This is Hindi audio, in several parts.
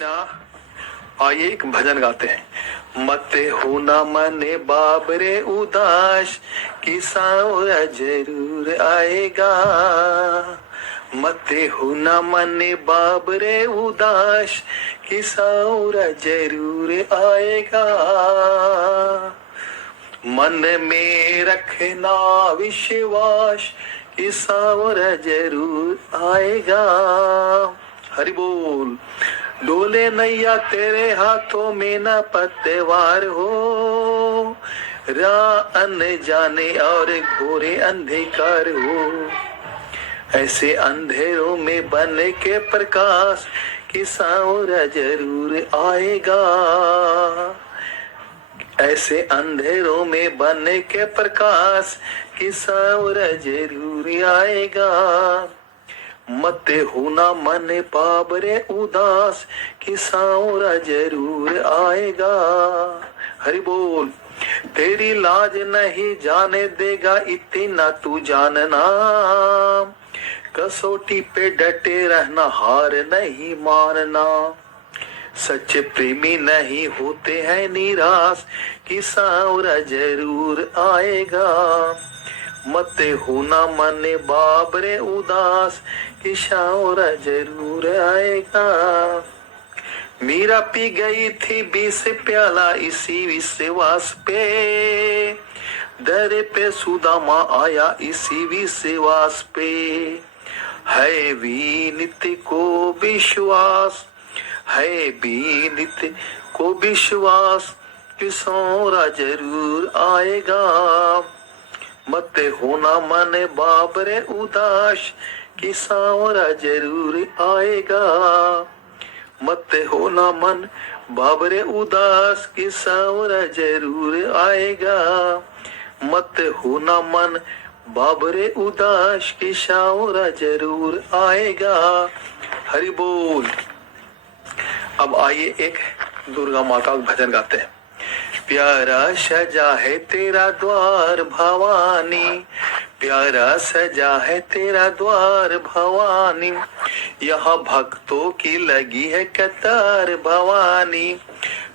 कृष्णा। आइए एक भजन गाते हैं। मत हो न मने बाबरे उदास, कि सांवरा जरूर आएगा। मत हो न मने बाबरे उदास, कि सांवरा जरूर आएगा। मन में रखना विश्वास, कि सांवरा जरूर आएगा। हरि बोल। डोले नैया तेरे हाथों में न पतवार हो, राह अनजाने और घोरे अंधकार हो। ऐसे अंधेरों में बन के प्रकाश, कि सांवरा जरूर आएगा। ऐसे अंधेरों में बन के प्रकाश, कि सांवरा जरूर आएगा। मत हो ना मन बाबरे उदास, कि सांवरा जरूर आएगा। हरि बोल। तेरी लाज नहीं जाने देगा इतना तू जानना, कसौटी पे डटे रहना हार नहीं मानना। सच्चे प्रेमी नहीं होते हैं निराश, कि सांवरा जरूर आएगा। मत हो ना मन बाबरे उदास, कि सांवरा जरूर आएगा। मीरा पी गई थी 20 प्याला इसी विश्वास पे, दर पे सुदामा आया इसी विश्वास पे। है विनीत को विश्वास, है विनीत को विश्वास, कि सांवरा जरूर आएगा। मत होना मन बाबरे उदास, कि सांवरा जरूर आएगा। मत होना मन बाबरे उदास, कि सांवरा जरूर आएगा। मत होना मन बाबरे उदास, कि सांवरा जरूर आएगा। हरि बोल। अब आइए एक दुर्गा माता का भजन गाते हैं। प्यारा सजा है तेरा द्वार भवानी, प्यारा सजा है तेरा द्वार भवानी। यहाँ भक्तों की लगी है कतार भवानी,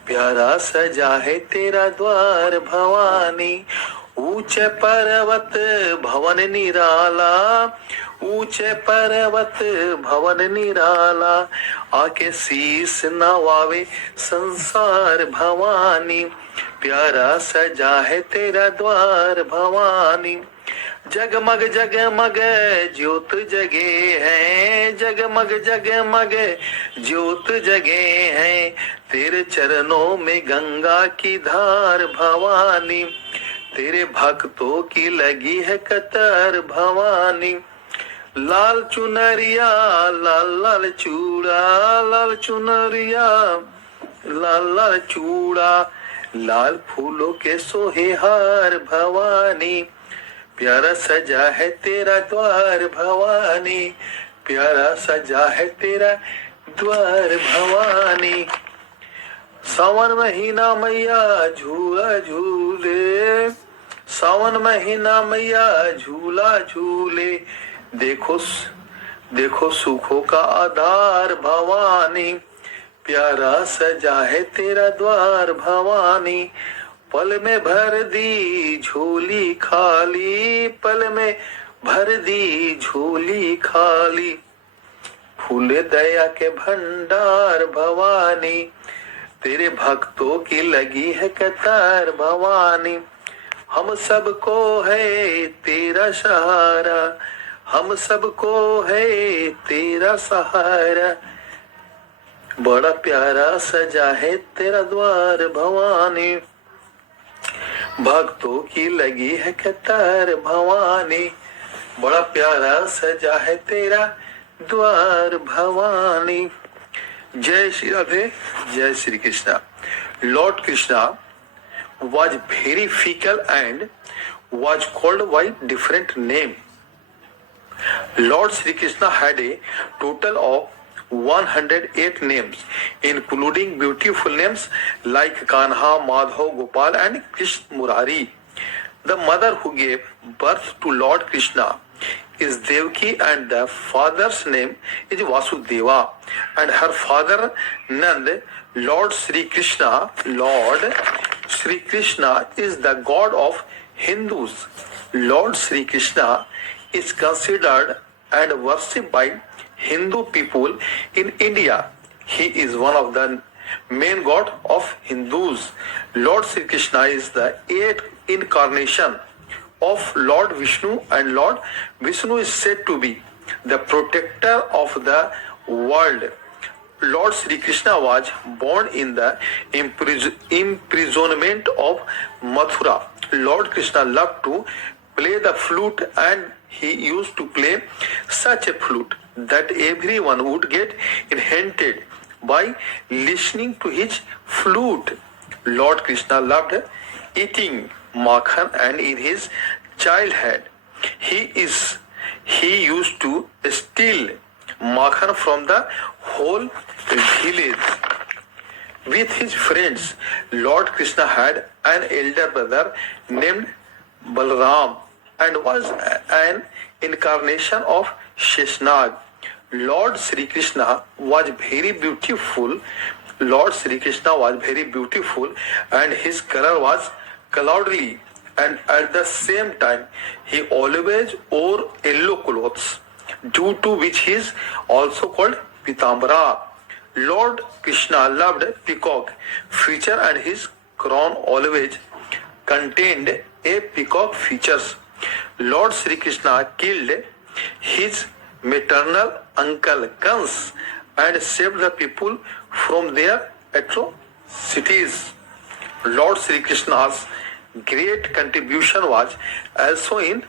प्यारा सजा है तेरा द्वार भवानी। ऊंचे पर्वत भवन निराला, ऊंचे पर्वत भवन निराला। आके शीस नवावे संसार भवानी, प्यारा सजा है तेरा द्वार भवानी। जगमग जगमग ज्योत जगे हैं, जगमग जगमग ज्योत जगे हैं। तेरे चरणों में गंगा की धार भवानी, तेरे भक्तों की लगी है कतार भवानी। लाल चुनरिया लाल लाल चूड़ा, लाल चुनरिया लाल लाल चूड़ा। लाल फूलों के सोहे हार भवानी, प्यारा सजा है तेरा द्वार भवानी, प्यारा सजा है तेरा द्वार भवानी। सावन महीना मैया झूला झूले, सावन महीना मैया झूला झूले। देखो देखो सुखों का आधार भवानी, प्यारा सजा है तेरा द्वार भवानी। पल में भर दी झोली खाली, पल में भर दी झोली खाली। फूले दया के भंडार भवानी, तेरे भक्तों की लगी है कतार भवानी। हम सबको है तेरा सहारा, हम सबको है तेरा सहारा। बड़ा प्यारा सजा है तेरा द्वार भवानी, भक्तों की लगी है कतार भवानी। बड़ा प्यारा सजा है तेरा द्वार भवानी। जय श्री राधे, जय Shri Krishna. Lord Krishna was very fickle and was called by different name. Lord Sri Krishna had a total of 108 names, including beautiful names like Kanha, Madhav, Gopal and Krishna Murari. The mother who gave birth to Lord Krishna is Devaki and the father's name is Vasudeva, and her father Nand. Lord Sri Krishna is the god of Hindus. Lord Sri Krishna is considered and worshipped by Hindu people in India. He is one of the main god of Hindus. Lord Sri Krishna is the eighth incarnation of Lord Vishnu, and Lord Vishnu is said to be the protector of the world. Lord Sri Krishna was born in the imprisonment of Mathura. Lord Krishna loved to play the flute, and he used to play such a flute that everyone would get enchanted by listening to his flute. Lord Krishna loved eating makhan, and in his childhood he used to steal makhan from the whole village. With his friends, Lord Krishna had an elder brother named Balram and was an incarnation of Sheshnag. Lord Sri Krishna was very beautiful. Lord Sri Krishna was very beautiful, and his color was cloudy, and at the same time he always wore yellow clothes, due to which he is also called Pitambara. Lord Krishna loved peacock feature, and his crown always contained a peacock features. Lord Sri Krishna killed his maternal uncle Kans and saved the people from their atrocities. Lord Sri Krishna's great contribution was also in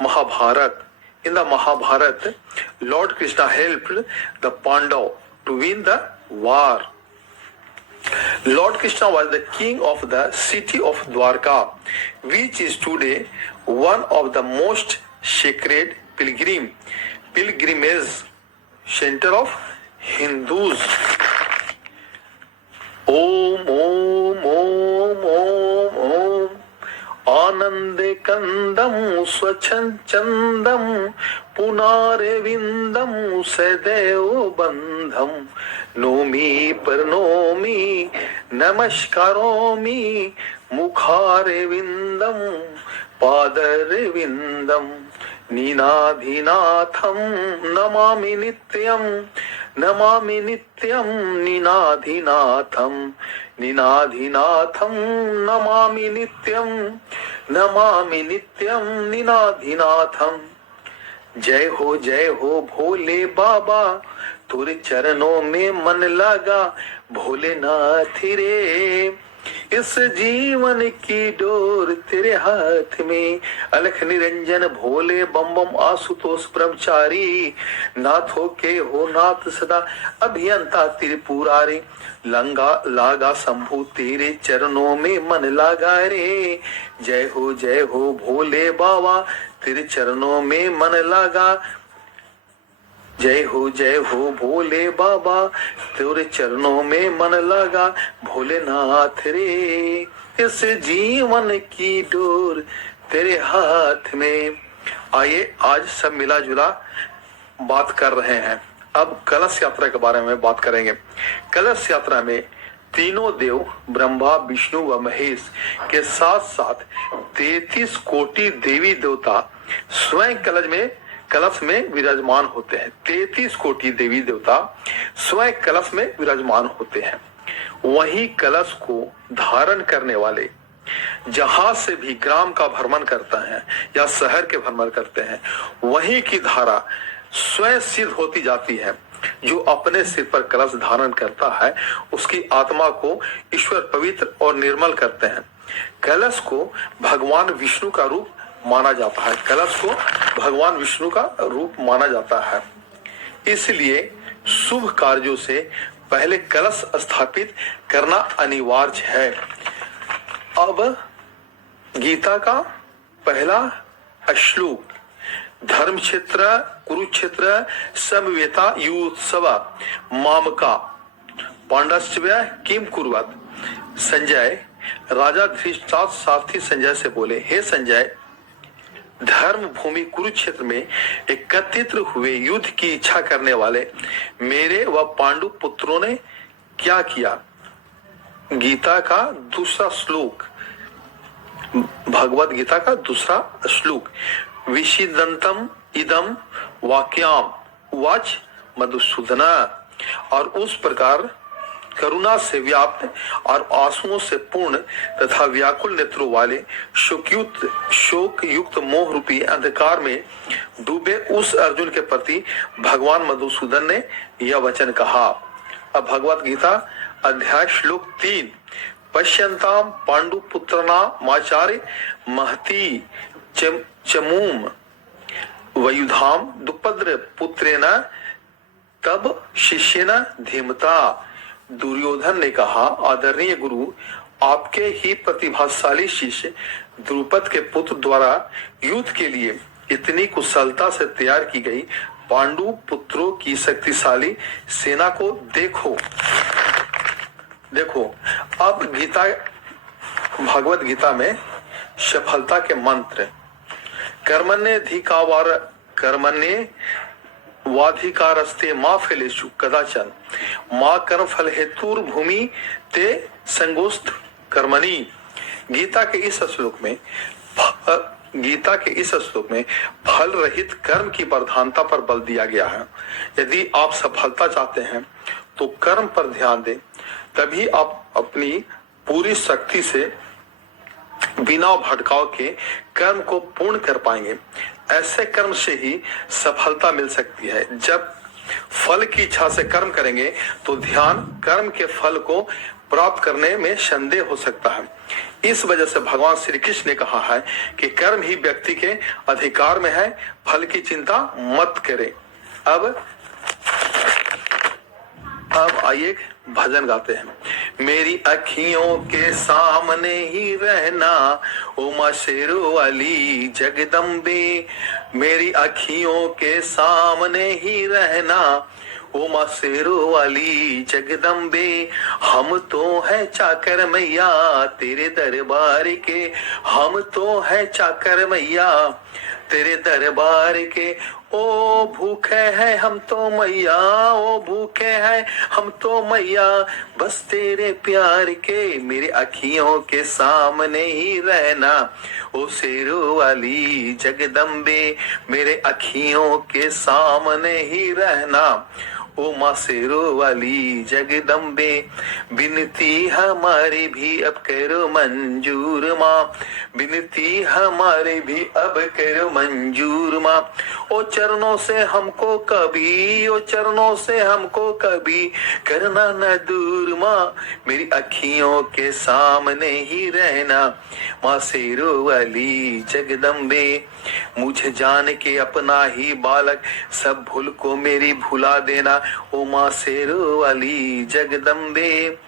Mahabharata. In the Mahabharata, Lord Krishna helped the Pandava to win the war. Lord Krishna was the king of the city of Dwarka, which is today one of the most sacred pilgrimage center of Hindus. Om Om Om Om Om Anande Kandam Swachandam Punare Vindam Sadeo Bandham Nomi Parnomi Namaskaromi Mukhare Vindam Padare Vindam Ninadhinatham Namami Nityam Ninadhinatham Namami Nityam Ninadhinatham. जय हो भोले बाबा, तुरे चरणों में मन लगा भोलेनाथ रे। इस जीवन की डोर तेरे हाथ में, अलख निरंजन भोले बम बम आशुतोष ब्रह्मचारी। नाथों के हो नाथ सदा अभियंता त्रिपुरारी, लंगा लागा शंभु तेरे चरणों में मन लागा रे। जय हो भोले बाबा, तेरे चरणों में मन लागा। जय हो भोले बाबा, तेरे चरणों में मन लगा भोलेनाथ रे। इस जीवन की डोर तेरे हाथ में। आइए आज सब मिला जुला बात कर रहे हैं। अब कलश यात्रा के बारे में बात करेंगे। कलश यात्रा में तीनों देव ब्रह्मा विष्णु व महेश के साथ साथ 33 कोटि देवी देवता स्वयं कलश में विराजमान होते हैं। 33 कोटि देवी देवता स्वयं कलश में विराजमान होते हैं। वही कलश को धारण करने वाले जहाज से भी ग्राम का भ्रमण करता है या शहर के भ्रमण करते हैं, वही की धारा स्वयं सिद्ध होती जाती है। जो अपने सिर पर कलश धारण करता है उसकी आत्मा को ईश्वर पवित्र और निर्मल करते हैं। कलश को भगवान विष्णु का रूप माना जाता है। कलश को भगवान विष्णु का रूप माना जाता है। इसलिए शुभ कार्यों से पहले कलश स्थापित करना अनिवार्य है। अब गीता का पहला श्लोक, धर्म क्षेत्र कुरुक्षेत्र समवेता युत्सव मामका पांडवस्य किम कुर्वत। संजय, राजा धृतराष्ट्र सारथी संजय से बोले, हे संजय, धर्म भूमि कुरुक्षेत्र में एकत्रित हुए युद्ध की इच्छा करने वाले मेरे व पांडु पुत्रों ने क्या किया। गीता का दूसरा श्लोक, भगवत गीता का दूसरा श्लोक, विषिदंतम इदम वाक्याम उवाच मधुसूदना। और उस प्रकार करुणा से व्याप्त और आंसुओं से पूर्ण तथा व्याकुल नेत्रों वाले शोक युक्त मोह रूपी अंधकार में डूबे उस अर्जुन के प्रति भगवान मधुसूदन ने यह वचन कहा। अब भगवत गीता अध्याय श्लोक 3, पश्यन्ताम पांडु पुत्रना माचार्य महती चमूम वयुधाम दुपद्र पुत्रेण तब शिष्येन धीमता। दुर्योधन ने कहा, आदरणीय गुरु, आपके ही प्रतिभाशाली शिष्य द्रुपद के पुत्र द्वारा युद्ध के लिए इतनी कुशलता से तैयार की गई पांडु पुत्रों की शक्तिशाली सेना को देखो। अब गीता, भगवत गीता में सफलता के मंत्र, कर्मण्ये वाधिकारस्ते मां फलेषु कदाचन मां कर्म फल हेतुर भूमि ते संगोस्त कर्मणि। गीता के इस श्लोक में फल रहित कर्म की प्रधानता पर बल दिया गया है। यदि आप सफलता चाहते हैं तो कर्म पर ध्यान दें, तभी आप अपनी पूरी शक्ति से बिना भटकाव के कर्म को पूर्ण कर पाएंगे। ऐसे कर्म से ही सफलता मिल सकती है। जब फल की इच्छा से कर्म करेंगे तो ध्यान कर्म के फल को प्राप्त करने में संदेह हो सकता है। इस वजह से भगवान श्री कृष्ण ने कहा है कि कर्म ही व्यक्ति के अधिकार में है, फल की चिंता मत करें। अब आइए भजन गाते हैं। मेरी अखियों के सामने ही रहना उमा शेरो वाली जगदम्बे, मेरी अखियों के सामने ही रहना उमा शेरो वाली जगदम्बे। हम तो है चाकर मैया तेरे दरबार के, हम तो है चाकर मैया तेरे दरबार के। ओ भूखे हैं हम तो मैया, ओ भूखे हैं हम तो मैया बस तेरे प्यार के। मेरे अखियों के सामने ही रहना ओ शेरो वाली जगदम्बे, मेरे अखियों के सामने ही रहना ओ माँ शेरो वाली जगदम्बे। बिनती हमारी भी अब करो मंजूर माँ, बिनती हमारी भी अब करो मंजूर माँ। ओ चरणों से हमको कभी, ओ चरणों से हमको कभी करना न दूर माँ, मेरी अखियों के सामने ही रहना माँ शेरो वाली जगदम्बे। मुझे जान के अपना ही बालक सब भूल को मेरी भुला देना ओ माँ शेरो वाली जगदम्बे,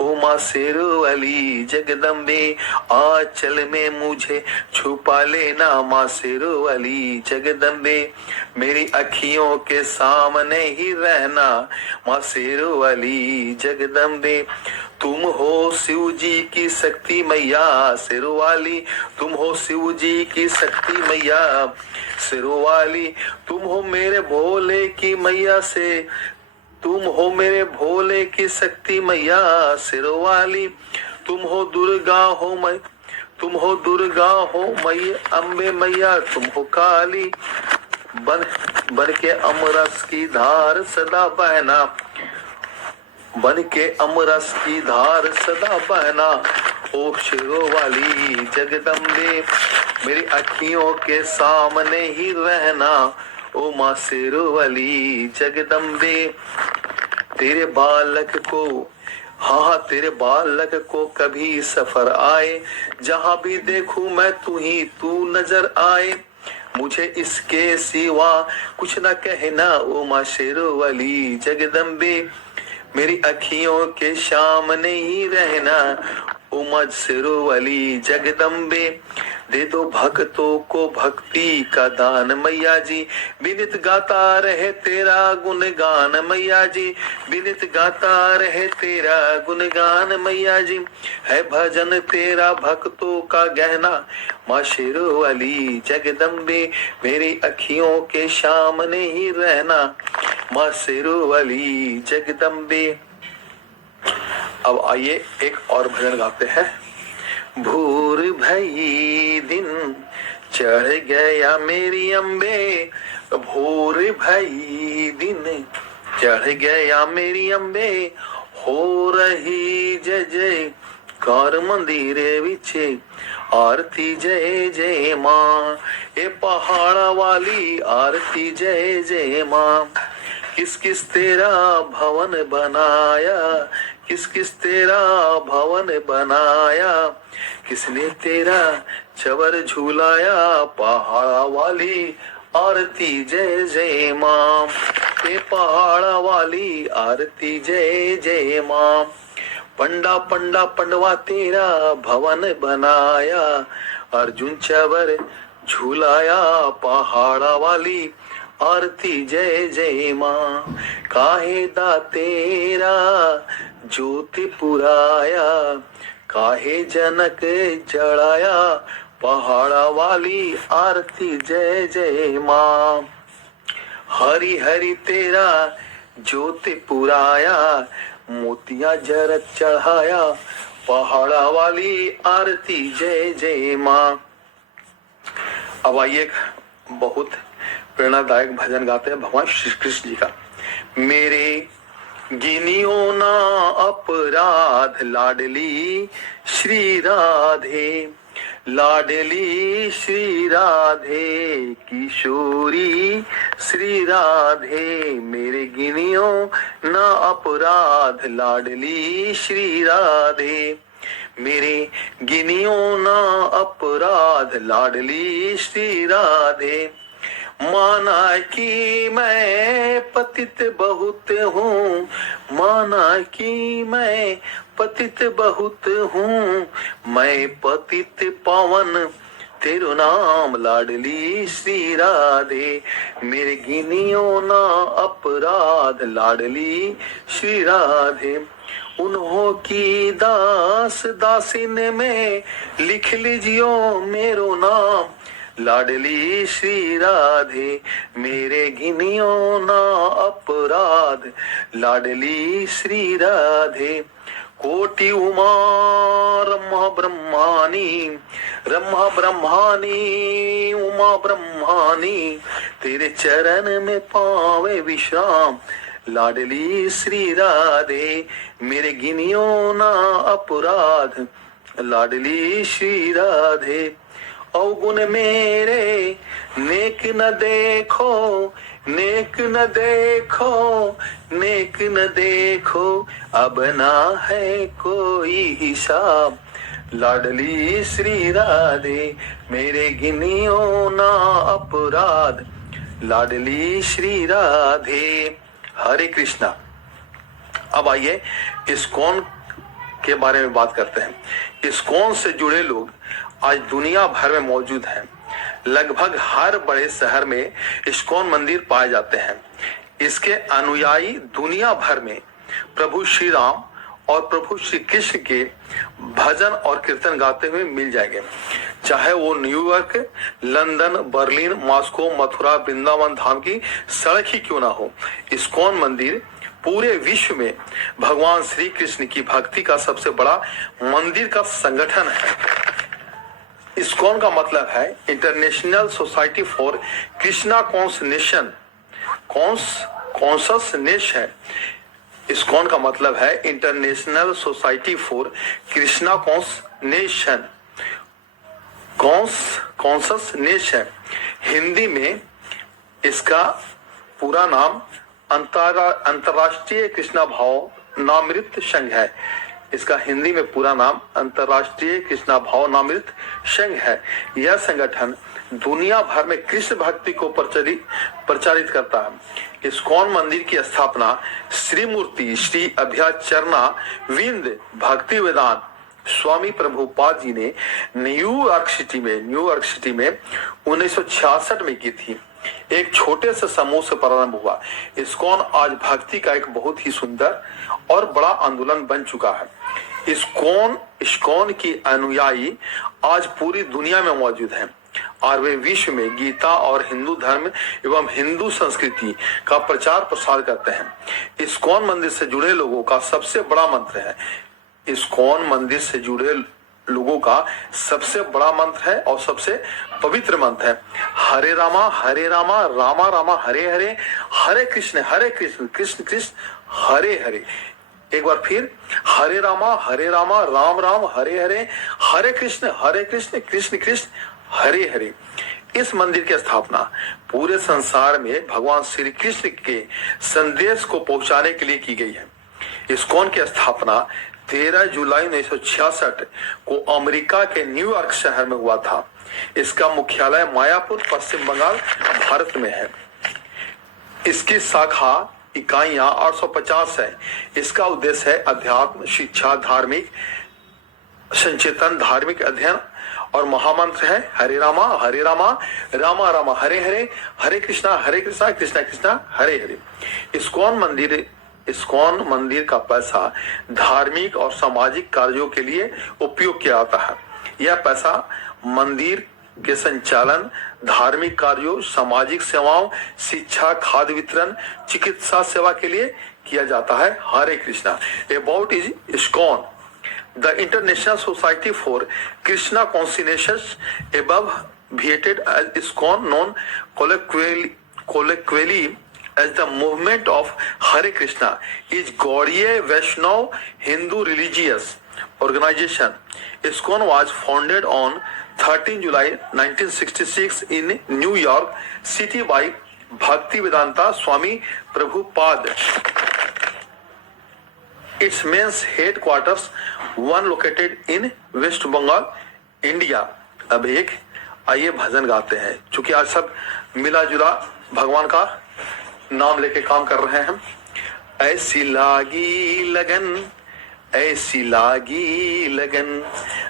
ओ माँ शेरो वाली जगदम्बे। आंचल में मुझे छुपा लेना माँ शेरो वाली जगदम्बे, मेरी अखियों के सामने ही रहना माँ शेरो वाली जगदम्बे। तुम हो शिव जी की शक्ति मैया शेरो वाली, तुम हो शिव जी की शक्ति मैया शेरो वाली। तुम हो मेरे भोले की मैया से, तुम हो मेरे भोले की शक्ति मैया शेरो वाली। तुम हो दुर्गा हो मैं, तुम हो दुर्गा हो मैया अम्बे मैया, तुम हो काली। बन के अमरस की धार सदा बहना, बन के अमरस की धार सदा बहना ओ शेरो वाली जगदम्बे, मेरी अखियों के सामने ही रहना ओ माँ शेरो वाली जगदम्बे। तेरे बालक को, हाँ तेरे बालक को कभी सफर आए, जहाँ भी देखूं मैं तू ही तू नजर आए। मुझे इसके सिवा कुछ न कहना ओ माँ शेरो वाली जगदम्बे, मेरी अखियों के सामने ही रहना ओ माँ शेरो वाली जगदम्बे। दे दो भक्तों को भक्ति का दान मैया जी, विनित गाता रहे तेरा गुणगान मैया जी, विनित गाता रहे तेरा गुणगान मैया जी। है भजन तेरा भक्तों का गहना, माँ शेरो वाली जगदम्बे मेरी अखियों के सामने ही रहना, माँ शेरो वाली जगदम्बे। अब आइए एक और भजन गाते हैं। भूर भई दिन चढ़ गया मेरी अम्बे, भूर भई दिन चढ़ गया मेरी अम्बे, हो रही जय जय कार मंदिर विचे, आरती जय जय माँ, ए पहाड़ा वाली आरती जय जय माँ। किस किस तेरा भवन बनाया, किस किस तेरा भवन बनाया, किसने तेरा चवर झूलाया, पहाड़ा वाली आरती जय जय माँ, ये पहाड़ा वाली आरती जय जय माँ। पंडा पंडा पंडवा तेरा भवन बनाया, अर्जुन चवर झूलाया, पहाड़ा वाली आरती जय जय माँ। काहे दा तेरा ज्योति पुराया, काहे जनक जड़ाया, पहाड़ा वाली आरती जय जय माँ। हरि हरि तेरा ज्योति पुराया, मोतिया जरत चढ़ाया, पहाड़ा वाली आरती जय जय माँ। अब आइए एक बहुत प्रेरणादायक भजन गाते हैं भगवान श्री कृष्ण जी का। मेरे गिनियो ना अपराध लाडली श्री राधे, लाडली श्री राधे किशोरी श्री राधे, मेरे गिनियो ना अपराध लाडली श्री राधे, मेरे गिनियो ना अपराध लाडली श्री राधे। माना कि मैं पतित बहुत हूँ, माना कि मैं पतित बहुत हूँ, मैं पतित पावन तेरो नाम लाडली श्री राधे, मेरे गिनियो ना अपराध लाडली श्री राधे। उन्हों की दास दासिन में लिख लीजियो मेरो नाम, लाडली श्री राधे, मेरे गिनियो ना अपराध लाडली श्री राधे। कोटि उमा ब्रह्मा ब्रह्मानी, ब्रह्मा ब्रह्मानी उमा ब्रह्मानी, तेरे चरण में पावे विश्राम, लाडली श्री राधे, मेरे गिनियो ना अपराध लाडली श्री राधे। अवगुण मेरे नेक न देखो, नेक न देखो, नेक न देखो, अब ना है कोई हिसाब, लाडली श्री राधे, मेरे गिनियो ना अपराध लाडली श्री राधे। हरे कृष्णा। अब आइए इस्कॉन के बारे में बात करते हैं। इस्कॉन से जुड़े लोग आज दुनिया भर में मौजूद हैं। लगभग हर बड़े शहर में इस्कॉन मंदिर पाए जाते हैं। इसके अनुयायी दुनिया भर में प्रभु श्री राम और प्रभु श्री कृष्ण के भजन और कीर्तन गाते हुए मिल जाएंगे, चाहे वो New York, London, Berlin, Moscow, Mathura, Vrindavan Dham की सड़क ही क्यों ना हो। इस्कॉन मंदिर पूरे विश्व में भगवान श्री कृष्ण की भक्ति का सबसे बड़ा मंदिर का संगठन है। इस्कॉन का मतलब है international society for Krishna consciousness, consciousness है। इस्कॉन का मतलब है international society for Krishna consciousness, consciousness है। हिंदी में इसका पूरा नाम अंतरराष्ट्रीय कृष्णा भाव नामृत संघ है। इसका हिंदी में पूरा नाम अंतरराष्ट्रीय कृष्णा भाव नामृत संघ है। यह संगठन दुनिया भर में कृष्ण भक्ति को प्रचारित करता है। इस्कॉन मंदिर की स्थापना श्री मूर्ति श्री अभ्याचरणा विंद भक्ति वेदांत स्वामी प्रभुपाद जी ने न्यूयॉर्क सिटी में 1966 में की थी। एक छोटे से समूह से प्रारंभ हुआ इस्कॉन आज भक्ति का एक बहुत ही सुंदर और बड़ा आंदोलन बन चुका है। इस्कॉन की अनुयायी आज पूरी दुनिया में मौजूद हैं और वे विश्व में गीता और हिंदू धर्म एवं हिंदू संस्कृति का प्रचार प्रसार करते हैं। इस्कॉन मंदिर से जुड़े लोगों का सबसे बड़ा मंत्र है इस्कॉन मंदिर से जुड़े लोगों का सबसे बड़ा मंत्र है और सबसे पवित्र मंत्र है हरे रामा रामा रामा हरे हरे, हरे कृष्ण कृष्ण कृष्ण हरे हरे। एक बार फिर हरे रामा राम राम हरे हरे, हरे कृष्ण कृष्ण कृष्ण हरे हरे। इस मंदिर की स्थापना पूरे संसार में भगवान श्री कृष्ण के संदेश को पहुंचाने के लिए की गई है। इस्कॉन की स्थापना 13 जुलाई 1966 को अमेरिका के न्यूयॉर्क शहर में हुआ था। इसका मुख्यालय मायापुर, पश्चिम बंगाल, भारत में है। इसकी शाखा इकाइयां 850 है। इसका उद्देश्य है अध्यात्म, शिक्षा, धार्मिक संचेतन, धार्मिक अध्ययन और महामंत्र है हरे रामा रामा रामा हरे हरे, हरे कृष्णा कृष्णा कृष्णा हरे हरे। इस्कॉन मंदिर का पैसा धार्मिक और सामाजिक कार्यों के लिए उपयोग किया जाता है। यह पैसा मंदिर के संचालन, धार्मिक कार्यों, सामाजिक सेवाओं, शिक्षा, खाद्य वितरण, चिकित्सा सेवा के लिए किया जाता है। Hare Krishna. About is ISKCON, the international society for Krishna consciousness abbreviated as ISKCON, known colloquially as the movement of Hare Krishna, is Gaudiya Vaishnava Hindu religious organization. ISKCON was founded on 13 July 1966 in New York City by Bhaktivedanta Swami Prabhupada. Its main headquarters one located in West Bengal, India. अब एक आइए भजन गाते हैं। चूंकि आज सब मिला जुला भगवान का नाम लेके काम कर रहे हैं हम। ऐसी लागी लगन, ऐसी लागी लगन,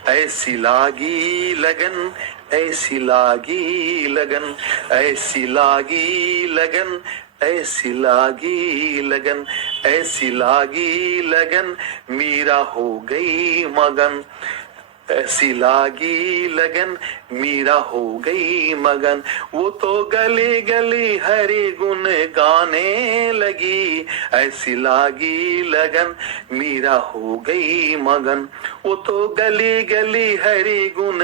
ऐसी लागी लगन, ऐसी लागी लगन, ऐसी लागी लगन, ऐसी लागी लगन, ऐसी लागी लगन, मीरा हो गई मगन। ऐसी लागी लगन, मीरा हो गई मगन। वो तो गली गली हरि गुण गाने लगी। ऐसी लागी लगन, मीरा हो गई मगन। वो तो गली गली हरि गुण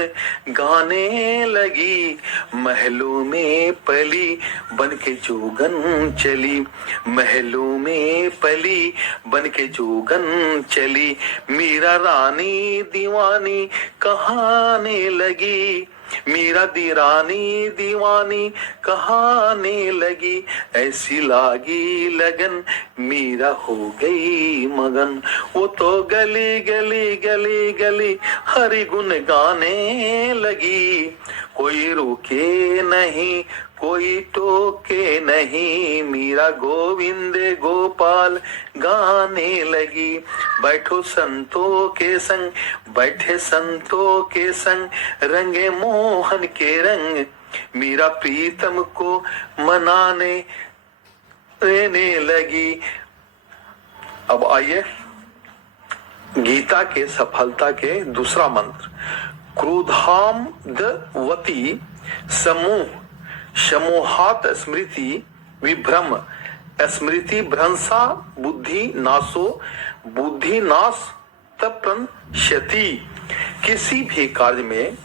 गाने लगी। महलों में पली बन के जोगन चली, महलों में पली बन के जोगन चली। मीरा रानी दीवानी कहाने लगी, मीरा दी रानी दीवानी कहाने लगी। ऐसी लागी लगन, मीरा हो गई मगन। वो तो गली गली गली गली हरि गुण गाने लगी। कोई रोके नहीं, कोई टोके नहीं, मीरा गोविंद गोपाल गाने लगी। बैठो संतों के संग, बैठे संतों के संग, रंगे मोहन के रंग, मीरा प्रीतम को मनाने रहने लगी। अब आइए गीता के सफलता के दूसरा मंत्र। क्रोधामदवती समूह समूहात स्मृति विभ्रम, स्मृति भ्रंसा बुद्धि नाशो, बुद्धि नाश तप्रणश्यति। किसी भी कार्य में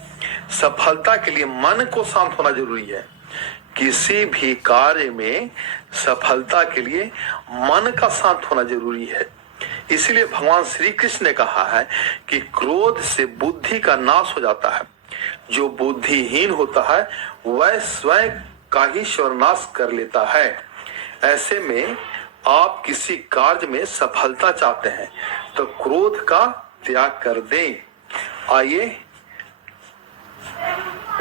सफलता के लिए मन को शांत होना जरूरी है। किसी भी कार्य में सफलता के लिए मन का शांत होना जरूरी है। इसीलिए भगवान श्री कृष्ण ने कहा है कि क्रोध से बुद्धि का नाश हो जाता है। जो बुद्धिहीन होता है वह स्वयं का ही सर्वनाश कर लेता है। ऐसे में आप किसी कार्य में सफलता चाहते हैं तो क्रोध का त्याग कर दें। आइए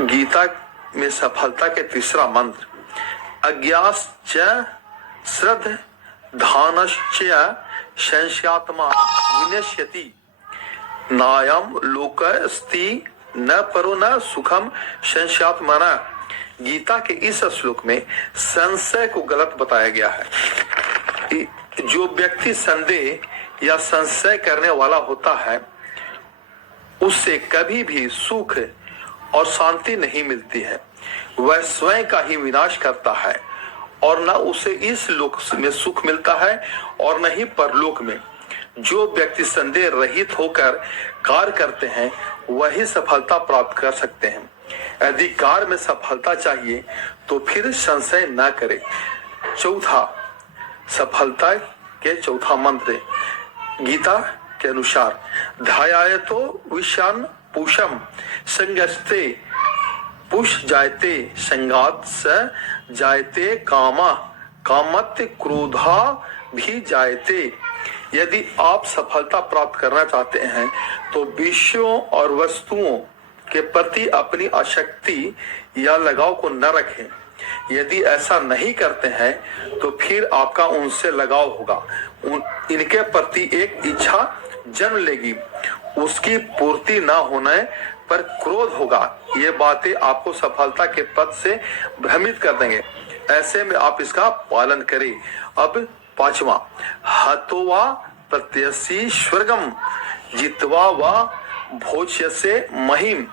गीता में सफलता के तीसरा मंत्र। अज्ञाश्च श्रद्धानश्च संशयात्मा विनश्यति। नायम लोकस्ति न परो न सुखम संशयात्मना। गीता के इस श्लोक में संशय को गलत बताया गया है। जो व्यक्ति संदेह या संशय करने वाला होता है उससे कभी भी सुख और शांति नहीं मिलती है। वह स्वयं का ही विनाश करता है और न उसे इस लोक में सुख मिलता है और न ही परलोक में। जो व्यक्ति संदेह रहित होकर कार्य करते हैं वही सफलता प्राप्त कर सकते हैं। यदि कार्य में सफलता चाहिए तो फिर संशय न करें। चौथा, सफलता के चौथा मंत्र गीता के अनुसार ध्यायतो विषान पुषम संगस्ते पुष जायते संगात स जायते कामा कामत क्रोधा भी जायते। यदि आप सफलता प्राप्त करना चाहते हैं तो विषयों और वस्तुओं के प्रति अपनी आसक्ति या लगाव को न रखें। यदि ऐसा नहीं करते हैं तो फिर आपका उनसे लगाव होगा, इनके प्रति एक इच्छा जन्म लेगी, उसकी पूर्ति न होने पर क्रोध होगा। ये बातें आपको सफलता के पथ से भ्रमित कर देंगे। ऐसे में आप इसका पालन करें। अब पांचवा, हतोवा प्रत्यसी स्वर्गम जित्वा वा भोज्यसे महिम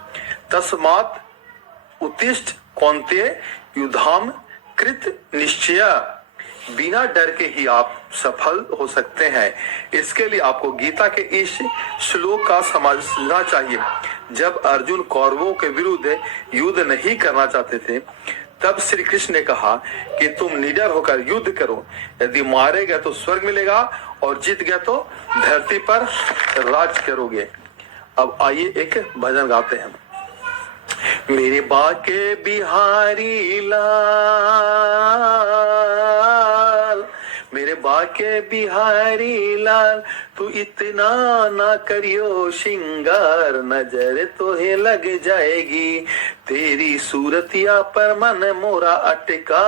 तस्मात् उत्तिष्ठ कौन्तेय युधाम कृत निश्चय। बिना डर के ही आप सफल हो सकते हैं। इसके लिए आपको गीता के इस श्लोक का समझना चाहिए। जब अर्जुन कौरवों के विरुद्ध युद्ध नहीं करना चाहते थे तब श्री कृष्ण ने कहा कि तुम निडर होकर युद्ध करो। यदि मारे गए तो स्वर्ग मिलेगा और जीत गए तो धरती पर राज करोगे। अब आइए एक भजन गाते हैं। मेरे बाके बिहारी लाल, मेरे बाके बिहारी लाल, तू इतना ना करियो श्रृंगार, नजर तोहे लग जाएगी तेरी सूरतिया पर मन मोरा अटका,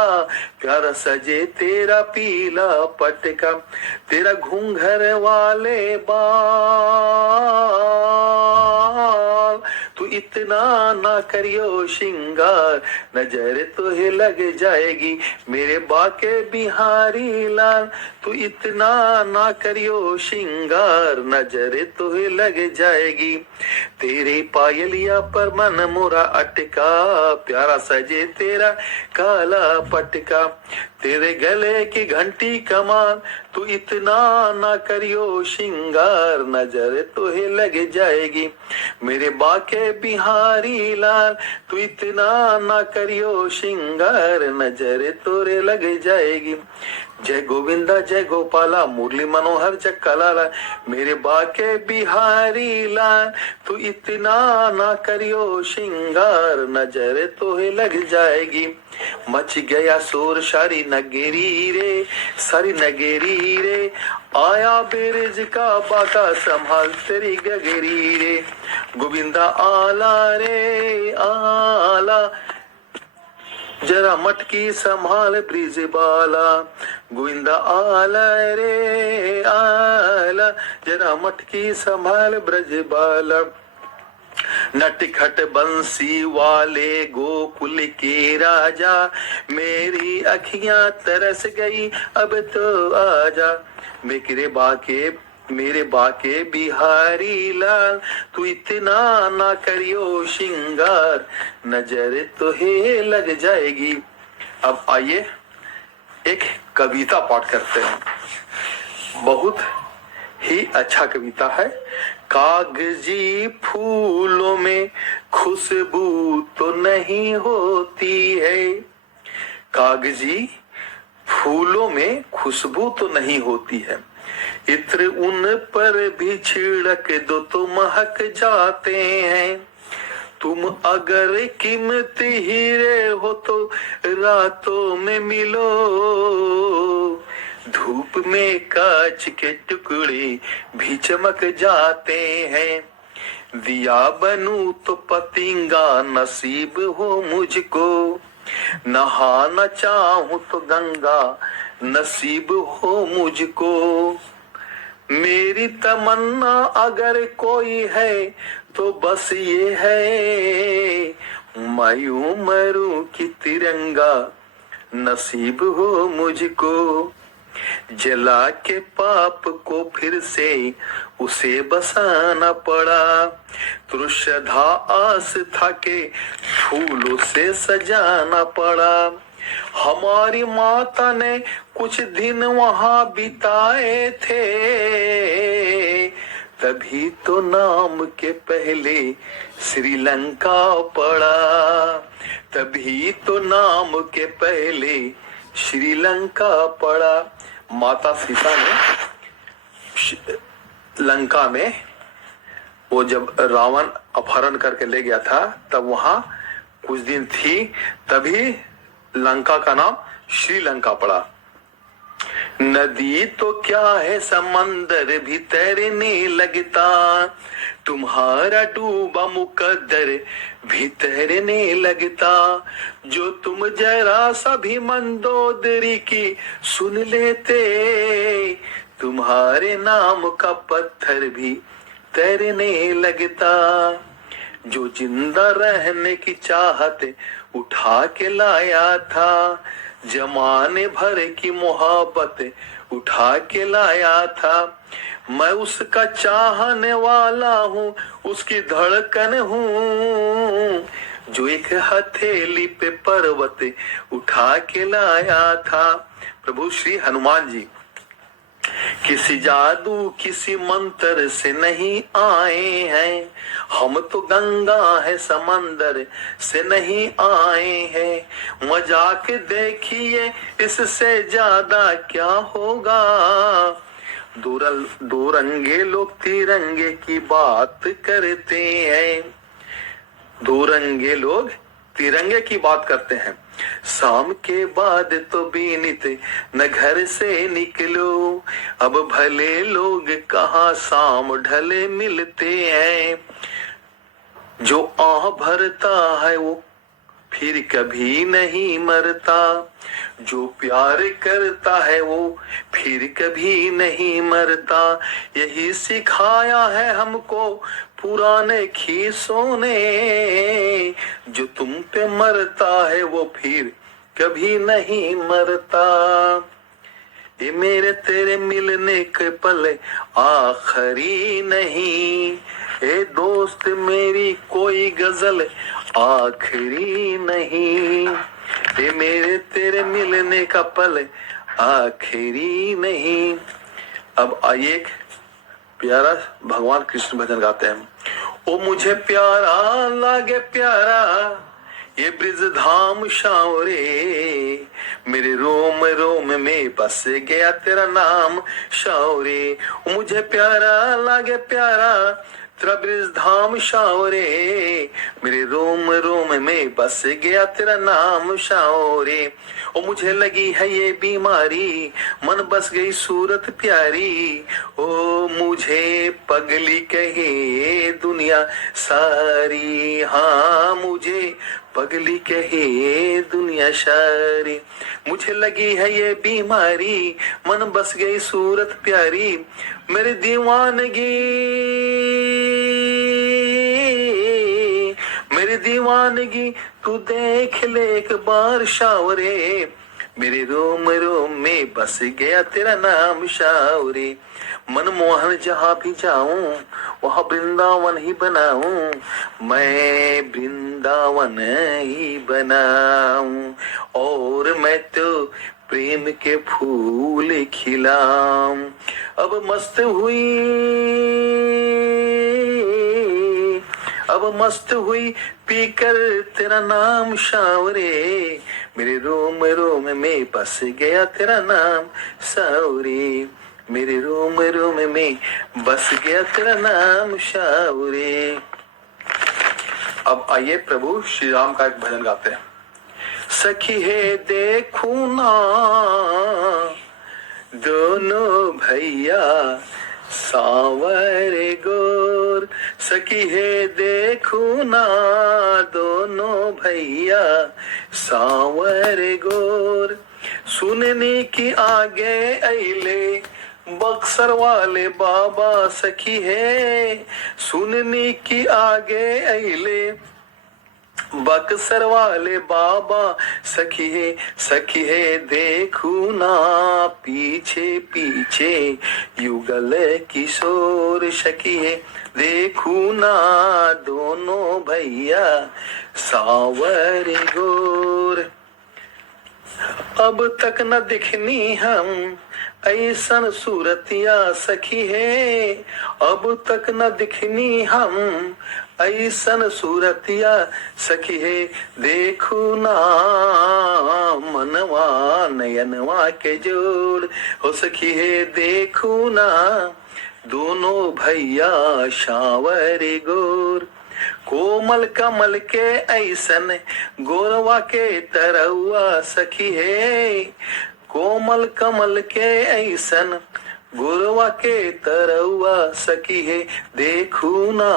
प्यारा सजे तेरा पीला पटका, तेरा घूंघर वाले बाल, तू इतना ना करियो श्रृंगार, नजर तोहे लग जाएगी मेरे बाके बिहारी लाल, तू इतना ना करियो श्रृंगार, नजर तोहे लग जाएगी तेरे पायलिया पर मन मोरा अटका, प्यारा सजे तेरा काला पटका, तेरे गले की घंटी कमान, तू इतना ना करियो श्रृंगार, नजर तोहे लग जाएगी मेरे बाके बिहारी लाल, तू इतना ना करियो श्रृंगार, नजर तोरे लग जाएगी। जय गोविंदा जय गोपाला, मुरली मनोहर चक्कलाला, मेरे बाके बिहारी लाल, तू इतना ना करियो श्रृंगार, नजर तोहे लग जाएगी। मच गया शोर सारी नगेरी रे, सारी नगेरी रे, आया बेरज का बाका संभाल तेरी गगेरी रे, गोविंदा आला रे आला, जरा मटकी संभाल ब्रिज बाला, गोविंदा आला रे आला, जरा मटकी संभाल ब्रज बाला, नटखट बंसी वाले गोकुल के राजा, मेरी अखियां तरस गई अब तो आजा, मेरे बाके बिहारी लाल, तू इतना ना करियो श्रृंगार, नजर तोहे लग जाएगी। अब आइए एक कविता पाठ करते हैं। बहुत ही अच्छा कविता है। कागजी फूलों में खुशबू तो नहीं होती है, कागजी फूलों में खुशबू तो नहीं होती है, इत्र उन पर भी छिड़क दो तो महक जाते हैं, तुम अगर कीमती हीरे हो तो रातों में मिलो, धूप में कांच के टुकड़े भी चमक जाते हैं, दिया बनूं तो पतंगा नसीब हो मुझको, नहाना चाहूं तो गंगा नसीब हो मुझको, मेरी तमन्ना अगर कोई है तो बस ये है, मैं यूं मरूं कि तिरंगा नसीब हो मुझको, जला के पाप को फिर से उसे बसाना पड़ा, तृषधा आस्था के फूलों से सजाना पड़ा। हमारी माता ने कुछ दिन वहां बिताए थे, तभी तो नाम के पहले श्रीलंका पड़ा, तभी तो नाम के पहले श्रीलंका पड़ा। माता सीता ने लंका में, वो जब रावण अपहरण करके ले गया था तब वहां कुछ दिन थी, तभी लंका का नाम श्रीलंका पड़ा। नदी तो क्या है समंदर भी तैरने लगता, तुम्हारा डूबा मुकद्दर भी तैरने लगता, जो तुम जरा सा भी मंदोदरी की सुन लेते, तुम्हारे नाम का पत्थर भी तैरने लगता, जो जिंदा रहने की चाहत उठा के लाया था, जमाने भर की मोहब्बत उठा के लाया था, मैं उसका चाहने वाला हूँ, उसकी धड़कन हूँ, जो एक हथेली पे पर्वत उठा के लाया था। प्रभु श्री हनुमान जी किसी जादू किसी मंत्र से नहीं आए हैं, हम तो गंगा है समंदर से नहीं आए हैं, मजाक देखिए इससे ज्यादा क्या होगा, दो रंगे लोग तिरंगे की बात करते हैं, दो रंगे लोग तिरंगे की बात करते हैं, शाम के बाद तो बीनित न घर से निकलो, अब भले लोग कहाँ शाम ढले मिलते हैं, जो आह भरता है वो फिर कभी नहीं मरता, जो प्यार करता है वो फिर कभी नहीं मरता, यही सिखाया है हमको पुराने खीसों ने, जो तुम पे मरता है वो फिर कभी नहीं मरता, ये मेरे तेरे मिलने के पल आखिरी नहीं, ए दोस्त मेरी कोई गजल आखिरी नहीं, ये मेरे तेरे मिलने का पल आखिरी नहीं। अब आइए एक प्यारा भगवान कृष्ण भजन गाते हैं। ओ मुझे प्यारा लागे प्यारा ये ब्रिज धाम शावरे, मेरे रोम रोम में बस गया तेरा नाम शावरे, मुझे प्यारा लागे प्यारा तेरा ब्रिज धाम शावरे, मेरे रोम रोम में बस गया तेरा नाम शावरे, ओ मुझे लगी है ये बीमारी मन बस गई सूरत प्यारी, ओ मुझे पगली कहे दुनिया सारी, हाँ मुझे पगली कहे दुनिया सारी, मुझे लगी है ये बीमारी मन बस गई सूरत प्यारी, मेरी दीवानगी मेरी दीवानगी तू देख ले एक बार शावरे, मेरे रोम रोम में बस गया तेरा नाम शावरे, मनमोहन जहाँ भी जाऊं वहाँ वृंदावन ही बनाऊं, मैं वृंदावन ही बनाऊं, और मैं तो प्रेम के फूल खिलाऊं, अब मस्त हुई पीकर तेरा नाम शावरे, मेरे रोम रोम में बस गया तेरा नाम शावरे, मेरे रोम रोम में बस गया तेरा नाम शावरे। अब आइए प्रभु श्री राम का एक भजन गाते हैं। सखी है देखू ना दोनों भैया सांवर गोर, सखी है देखू ना दोनों भैया सांवर गोर, सुनने की आगे अले बक्स बक्सर वाले बाबा सखी है सुननी की आगे अले। बक्सर वाले बाबा सखी है देखू ना पीछे पीछे युगल किशोर सखी है देखू ना दोनों भैया सावर गोर। अब तक न दिखनी हम ऐसन सूरतिया सखी है, अब तक न दिखनी हम ऐसन सूरतिया सखी है देखू ना मनवा नयनवा के जोड़ हो सखी है देखू ना दोनों भैया शावर गोर। कोमल कमल के ऐसन गोरवा के तरवा सखी है, कोमल कमल के ऐसन गोरवा के तरवा सखी है देखू ना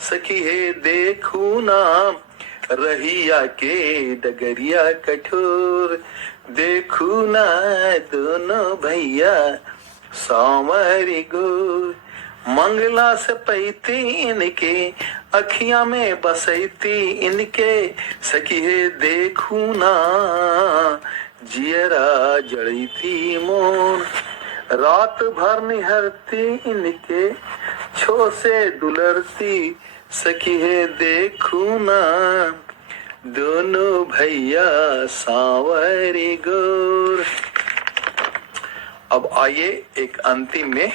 सखी है देखू ना रहिया के डगरिया कठोर देखू ना दोनों भैया सावरी गोर। मंगला से पैती इनके अखियां में बसैती इनके सखी है देखू ना जियरा जड़ी थी मोर। रात भर निहरती इनके छो से दुलरती सखी है देखू ना दोनों भैया सावरी गोर। अब आइए एक अंतिम में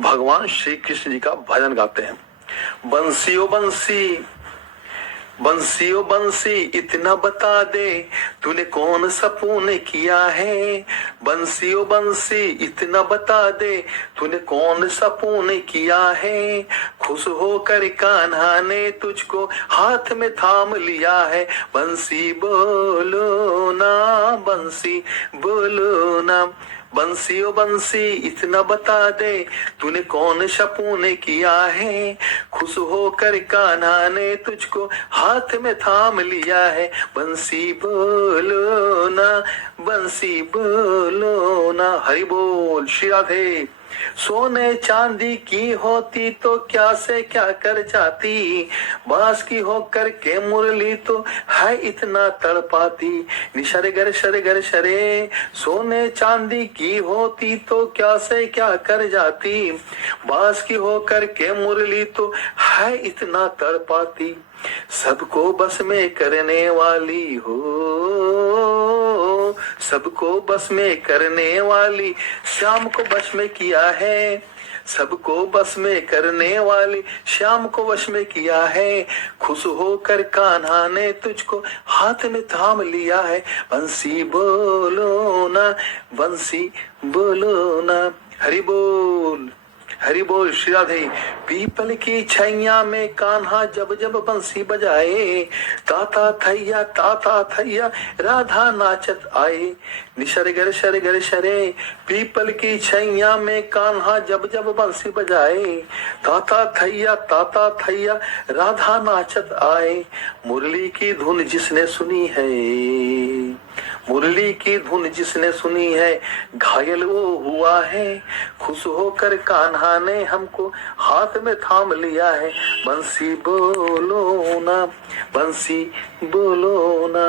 भगवान श्री कृष्ण जी का भजन गाते हैं। बंसियो बंसी बंसियो बंसी इतना बता दे तूने कौन सा पुण्य किया है। बंसियो बंसी इतना बता दे तूने कौन सा पुण्य किया है। खुश होकर कान्हा ने तुझको हाथ में थाम लिया है। बंसी बोलो ना बंसी बोलो ना बंसियो बंसी इतना बता दे तूने कौन सा पुण्य किया है। खुश होकर कान्हा ने तुझको हाथ में थाम लिया है। बंसी बोलो ना बंसी बोलो ना। हरि बोल श्री राधे। सोने चांदी की होती तो क्या से क्या कर जाती, बांस की होकर के मुरली तो है इतना तड़पाती। निशर गर शर गर शरे सोने चांदी की होती तो क्या से क्या कर जाती, बांस की होकर के मुरली तो है इतना तड़पाती। सबको बस में करने वाली हो, सबको बस में करने वाली श्याम को बस में किया है। सबको बस में करने वाली श्याम को वश में किया है। खुश होकर कान्हा ने तुझको हाथ में थाम लिया है। बंसी बोलो ना बंसी बोलो ना। हरि बोल हरि बोल श्री राधे। पीपल की छैया में कान्हा जब जब बंसी बजाए, ताता थैया राधा नाचत आए। निशर गर शरे पीपल की छैया में कान्हा जब जब बंसी बजाए, ताता थैया राधा नाचत आए। मुरली की धुन जिसने सुनी है, मुरली की धुन जिसने सुनी है, घायल वो हुआ है। खुश होकर कान्हा ने हमको हाथ में थाम लिया है। बंसी बोलो ना बंसी बोलो ना।